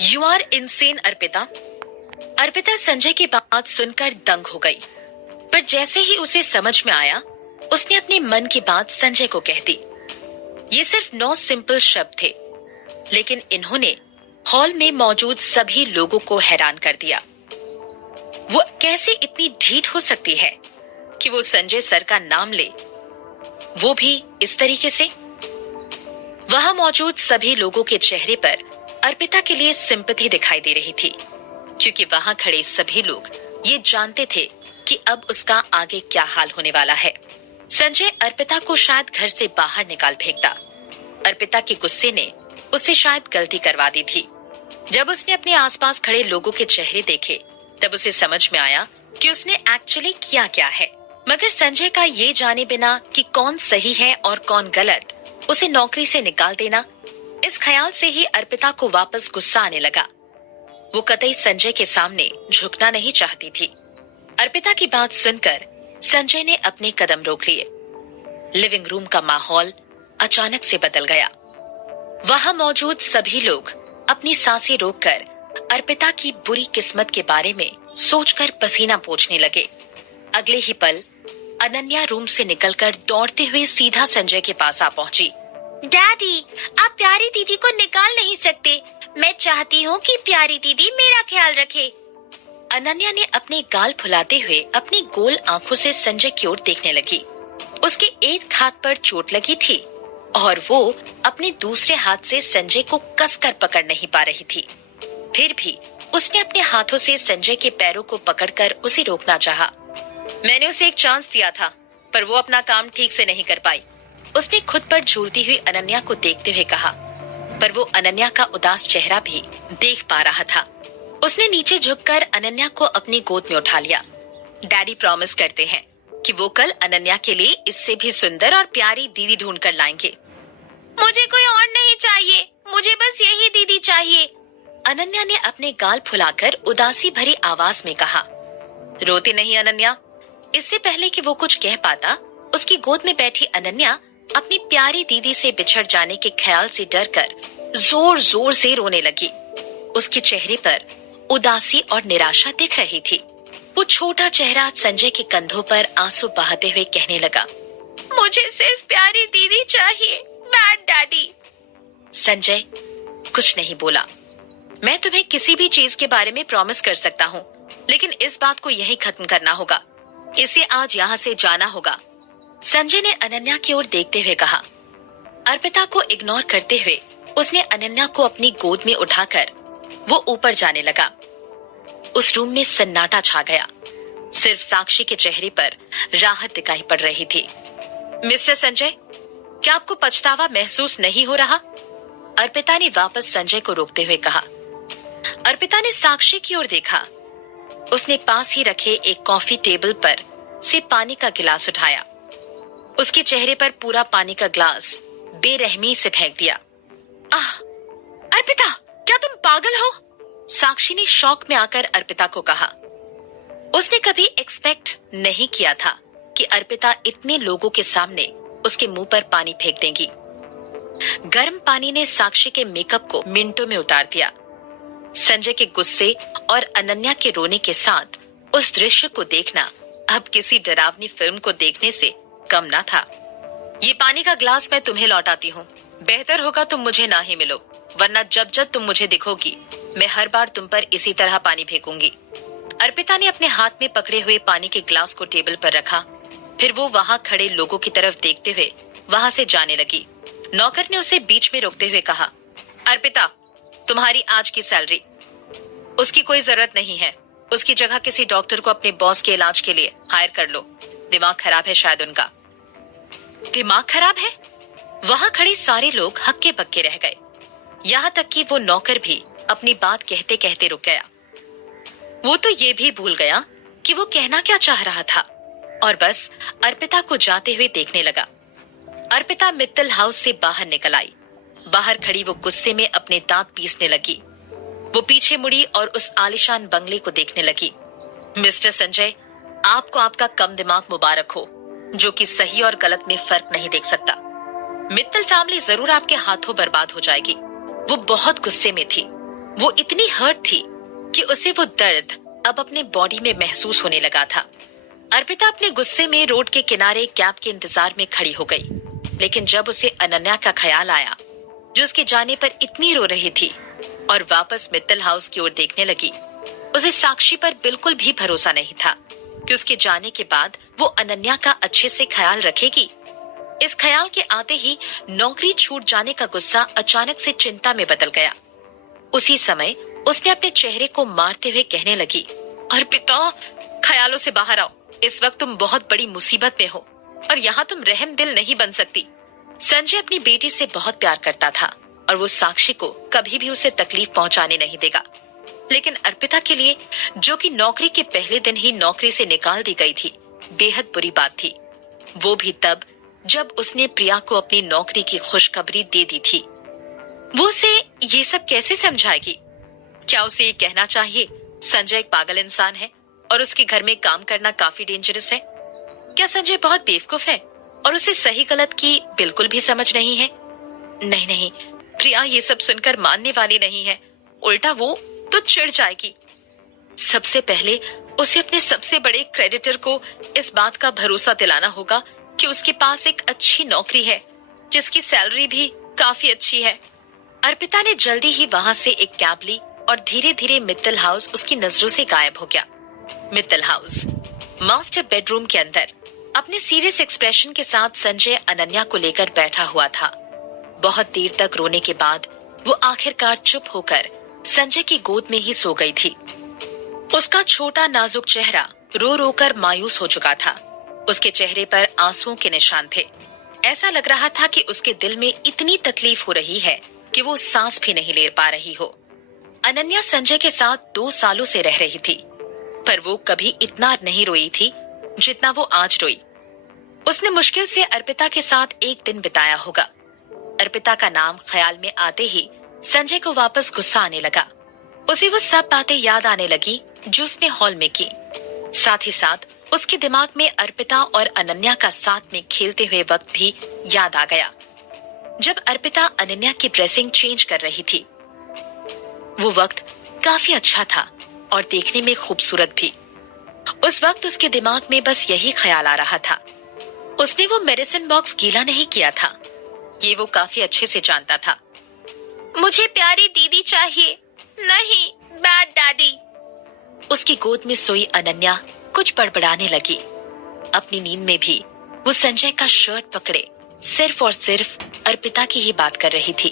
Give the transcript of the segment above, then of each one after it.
You are insane Arpita. Arpita Sanjay की बात सुनकर दंग हो गई, पर जैसे ही उसे समझ में आया, उसने अपने मन की बात संजय को कह दी। ये सिर्फ 9 सिंपल शब्द थे, लेकिन इन्होंने हॉल में मौजूद सभी लोगों को हैरान कर दिया। वो कैसे इतनी ढीठ हो सकती है कि वो संजय सर का नाम ले, वो भी इस तरीके से। वहां मौजूद सभी लोगों के चेहरे पर अर्पिता के लिए सिंपैथी दिखाई दे रही थी, क्योंकि वहां खड़े सभी लोग ये जानते थे कि अब उसका आगे क्या हाल होने वाला है। संजय अर्पिता को शायद घर से बाहर निकाल फेंकता। अर्पिता के गुस्से ने उसे शायद गलती करवा दी थी। जब उसने अपने आसपास खड़े लोगों के चेहरे देखे, तब उसे समझ में आया कि उसने एक्चुअली किया क्या है। मगर संजय का ये जाने बिना कि कौन सही है और कौन गलत, उसे नौकरी से निकाल देना, इस ख्याल से ही अर्पिता को वापस गुस्सा आने लगा। वो कतई संजय के सामने झुकना नहीं चाहती थी। अर्पिता की बात सुनकर संजय ने अपने कदम रोक लिए। लिविंग रूम का माहौल अचानक से बदल गया। वहां मौजूद सभी लोग अपनी सांसें रोककर अर्पिता की बुरी किस्मत के बारे में सोचकर पसीना पोंछने लगे। अगले ही पल अनन्या रूम से निकलकर दौड़ते हुए सीधा संजय के पास आ पहुंची। डैडी, आप प्यारी दीदी को निकाल नहीं सकते। मैं चाहती हूँ कि प्यारी दीदी मेरा ख्याल रखे। अनन्या ने अपने गाल फुलाते हुए अपनी गोल आंखों से संजय की ओर देखने लगी। उसके एक हाथ पर चोट लगी थी और वो अपने दूसरे हाथ से संजय को कसकर पकड़ नहीं पा रही थी। फिर भी उसने अपने हाथों से संजय के पैरों को पकड़कर उसे रोकना चाहा। मैंने उसे एक चांस दिया था, पर वो अपना काम ठीक से नहीं कर पाई, उसने खुद पर झूलती हुई अनन्या को देखते हुए कहा। पर वो अनन्या का उदास चेहरा भी देख पा रहा था। उसने नीचे झुककर अनन्या को अपनी गोद में उठा लिया। डैडी प्रॉमिस करते हैं कि वो कल अनन्या के लिए इससे भी सुंदर और प्यारी दीदी ढूंढ कर लाएंगे। मुझे कोई और नहीं चाहिए, मुझे बस यही दीदी चाहिए। अनन्या ने अपने गाल फुलाकर उदासी भरी आवाज में कहा। रोती नहीं अनन्या। इससे पहले कि वो कुछ कह पाता, उसकी गोद में बैठी अनन्या अपनी प्यारी दीदी से बिछड़ जाने के ख्याल से डरकर जोर जोर से रोने लगी। उसके चेहरे पर उदासी और निराशा दिख रही थी। वो छोटा चेहरा संजय के कंधों पर आंसू बहाते हुए कहने लगा, मुझे सिर्फ प्यारी दीदी चाहिए, बैड डैडी। संजय कुछ नहीं बोला। मैं तुम्हें किसी भी चीज के बारे में प्रॉमिस कर सकता हूँ, लेकिन इस बात को यहीं खत्म करना होगा। इसे आज यहाँ से जाना होगा, संजय ने अनन्या की ओर देखते हुए कहा। अर्पिता को इग्नोर करते हुए उसने अनन्या को अपनी गोद में उठाकर वो ऊपर जाने लगा। उस रूम में सन्नाटा छा गया। सिर्फ साक्षी के चेहरे पर राहत दिखाई पड़ रही थी। मिस्टर संजय, क्या आपको पछतावा महसूस नहीं हो रहा? अर्पिता ने वापस संजय को रोकते हुए कहा। अर्पिता ने साक्षी की ओर देखा। उसने पास ही रखे एक कॉफी टेबल पर से पानी का गिलास उठाया। उसके चेहरे पर पूरा पानी का ग्लास बेरहमी से फेंक दिया। आह, अर्पिता, क्या तुम पागल हो? साक्षी ने शॉक में आकर अर्पिता को कहा। उसने कभी एक्सपेक्ट नहीं किया था कि अर्पिता इतने लोगों के सामने उसके मुंह पर पानी फेंक देगी। गर्म पानी ने साक्षी के मेकअप को मिनटों में उतार दिया। संजय के गुस्से और अनन्या के रोने के साथ उस दृश्य को देखना अब किसी डरावनी फिल्म को देखने से कम ना था। ये पानी का ग्लास मैं तुम्हें लौटाती हूँ। बेहतर होगा तुम मुझे ना ही मिलो, वरना जब जब तुम मुझे दिखोगी मैं हर बार तुम पर इसी तरह पानी फेंकूंगी। अर्पिता ने अपने हाथ में पकड़े हुए पानी के ग्लास को टेबल पर रखा। फिर वो वहां खड़े लोगों की तरफ देखते हुए वहां से जाने लगी। नौकर ने उसे बीच में रोकते हुए कहा, अर्पिता, तुम्हारी आज की सैलरी। उसकी कोई जरूरत नहीं है। उसकी जगह किसी डॉक्टर को अपने बॉस के इलाज के लिए हायर कर लो। दिमाग खराब है शायद उनका। दिमाग खराब है? वहां खड़े सारे लोग हक्के बक्के रह गए। यहाँ तक कि वो नौकर भी अपनी बात कहते कहते रुक गया। वो तो ये भी भूल गया कि वो कहना क्या चाह रहा था और बस अर्पिता को जाते हुए देखने लगा। अर्पिता मित्तल हाउस से बाहर निकल आई। बाहर खड़ी वो गुस्से में अपने दांत पीसने लगी। वो पीछे मुड़ी और उस आलीशान बंगले को देखने लगी। मिस्टर संजय, आपको आपका कम दिमाग मुबारक हो, जो कि सही और गलत में फर्क नहीं देख सकता। मित्तल फैमिली जरूर आपके हाथों बर्बाद हो जाएगी। वो बहुत गुस्से में थी। वो इतनी हर्ट थी कि उसे वो दर्द अब अपने बॉडी में महसूस होने लगा था। अर्पिता अपने गुस्से में रोड के किनारे कैब के इंतजार में खड़ी हो गई, लेकिन जब उसे अनन्या का ख्याल आया जो उसके जाने पर इतनी रो रही थी और वापस मित्तल हाउस की ओर देखने लगी, उसे साक्षी पर बिल्कुल भी भरोसा नहीं था कि उसके जाने के बाद वो अनन्या का अच्छे से ख्याल रखेगी। इस ख्याल के आते ही नौकरी छूट जाने का गुस्सा अचानक से चिंता में बदल गया। उसी समय उसने अपने चेहरे को मारते हुए कहने लगी, अर्पिता, ख्यालों से बाहर आओ। इस वक्त तुम बहुत बड़ी मुसीबत में हो और यहाँ तुम रहम दिल नहीं बन सकती। संजय अपनी बेटी से बहुत प्यार करता था और वो साक्षी को कभी भी उसे तकलीफ पहुंचाने नहीं देगा, लेकिन अर्पिता के लिए, जो कि नौकरी के पहले दिन ही नौकरी से निकाल दी गई थी, बेहद बुरी बात थी। वो भी तब जब उसने प्रिया को अपनी नौकरी की खुशखबरी दे दी थी। वो उसे ये सब कैसे समझाएगी? क्या उसे ये कहना चाहिए संजय एक पागल इंसान है और उसके घर में काम करना काफी डेंजरस है? क्या संजय बहुत बेवकूफ है और उसे सही गलत की बिल्कुल भी समझ नहीं है? नहीं नहीं, प्रिया ये सब सुनकर मानने वाली नहीं है, उल्टा वो तो चिढ़ जाएगी। सबसे पहले उसे अपने सबसे बड़े क्रेडिटर को इस बात का भरोसा दिलाना होगा कि उसके पास एक अच्छी नौकरी है जिसकी सैलरी भी काफी अच्छी है। अर्पिता ने जल्दी ही वहां से एक कैब ली और धीरे धीरे मित्तल हाउस उसकी नजरों से गायब हो गया। मित्तल हाउस मास्टर बेडरूम के अंदर अपने सीरियस एक्सप्रेशन के साथ संजय अनन्या को लेकर बैठा हुआ था। बहुत देर तक रोने के बाद वो आखिरकार चुप होकर संजय की गोद में ही सो गई थी। उसका छोटा नाजुक चेहरा रो रो कर मायूस हो चुका था। उसके चेहरे पर आंसुओं के निशान थे। ऐसा लग रहा था कि उसके दिल में इतनी तकलीफ हो रही है कि वो सांस भी नहीं ले पा रही हो। अनन्या संजय के साथ 2 सालों से रह रही थी, पर वो कभी इतना नहीं रोई थी जितना वो आज रोई। उसने मुश्किल से अर्पिता के साथ एक दिन बिताया होगा। अर्पिता का नाम ख्याल में आते ही संजय को वापस गुस्सा आने लगा। उसे वो सब बातें याद आने लगी जो उसने हॉल में की। साथ ही साथ उसके दिमाग में अर्पिता और अनन्या का साथ में खेलते हुए वक्त भी याद आ गया, जब अर्पिता अनन्या की ड्रेसिंग चेंज कर रही थी। वो वक्त काफी अच्छा था और देखने में खूबसूरत भी। उस वक्त उसके दिमाग में बस यही ख्याल आ रहा था। उसने वो मेडिसिन बॉक्स गीला नहीं किया था, ये वो काफी अच्छे से जानता था। मुझे प्यारी दीदी चाहिए, नहीं बैड डैडी। उसकी गोद में सोई अनन्या कुछ बड़बड़ाने लगी। अपनी नींद में भी वो संजय का शर्ट पकड़े सिर्फ और सिर्फ अर्पिता की ही बात कर रही थी।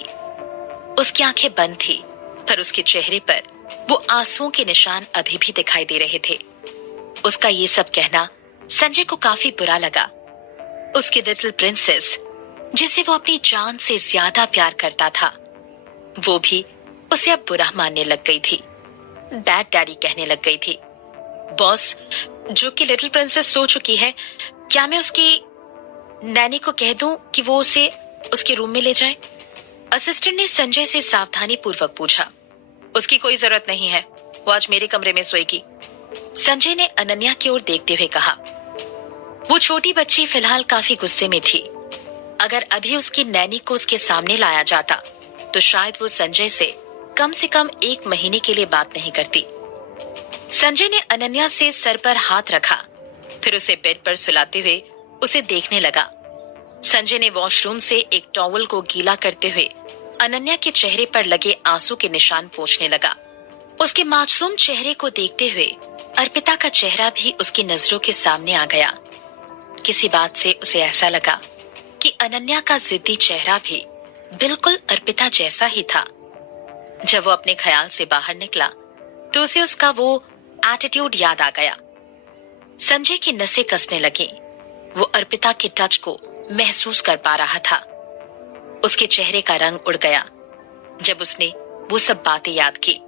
उसकी आंखें बंद थी, पर उसके चेहरे पर वो आंसुओं के निशान अभी भी दिखाई दे रहे थे। उसका ये सब कहना संजय को काफी बुरा लगा। उसकी लिटिल प्रिंसेस, जिसे वो अपनी जान से ज्यादा प्यार करता था, वो भी उसे अब बुरा मानने लग गई थी, बैड डैडी कहने लग गई थी। बॉस, जो कि लिटिल प्रिंसेस सो चुकी है, क्या मैं उसकी नैनी को कह दूं कि वो उसे उसके रूम में ले जाए? असिस्टेंट ने संजय से सावधानी पूर्वक पूछा। उसकी कोई जरूरत नहीं है, वो आज मेरे कमरे में सोएगी, संजय ने अनन्या की ओर देखते हुए कहा। वो छोटी बच्ची फिलहाल काफी गुस्से में थी। अगर अभी उसकी नैनी को उसके सामने लाया जाता तो शायद वो संजय से कम 1 महीने के लिए बात नहीं करती। संजय ने अनन्या से सर पर हाथ रखा, फिर उसे बेड पर सुलाते हुए उसे देखने लगा। संजय ने वॉशरूम से एक टॉवल को गीला करते हुए अनन्या के चेहरे पर लगे आंसू के निशान पोंछने लगा। उसके मासूम चेहरे को देखते हुए अर्पिता का चेहरा भी उसकी नजरों के सामने आ गया। किसी बात से उसे ऐसा लगा कि अनन्या का जिद्दी चेहरा भी बिल्कुल अर्पिता जैसा ही था। जब वो अपने ख्याल से बाहर निकला तो उसे उसका वो एटीट्यूड याद आ गया। संजय की नसें कसने लगी। वो अर्पिता के टच को महसूस कर पा रहा था। उसके चेहरे का रंग उड़ गया जब उसने वो सब बातें याद की।